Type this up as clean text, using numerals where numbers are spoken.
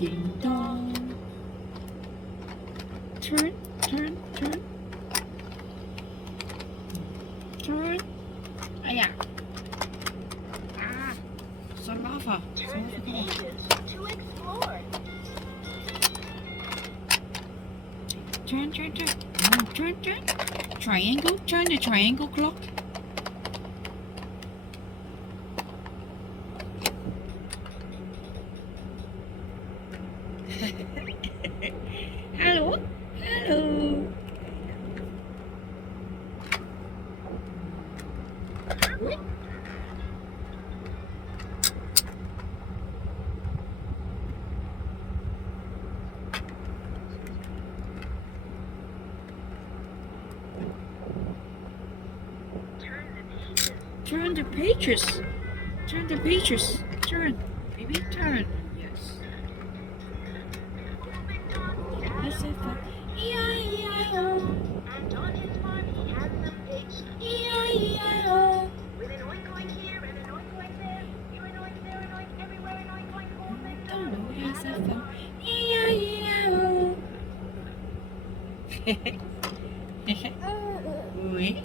Ding dong. Turn, turn, turn. Turn. Aya. Ah. Some lava. Turn the pages to explore. Turn, turn, turn. Oh, turn, turn. Triangle. Turn the triangle clock. Hello. Hello. Turn the pages. Turn the pages. Turn the pages. Turn. Baby, turn. Yes. Yes, I thought. E-I-E-I-O. And on his farm he has some pigs. E-I-E-I-O. With an oink oink here and an oink oink there. You an oink, there an oink, everywhere an oink oink. Old Don't know. MacDonald Yes, had I a thought. E-I-E-I-O. Ui.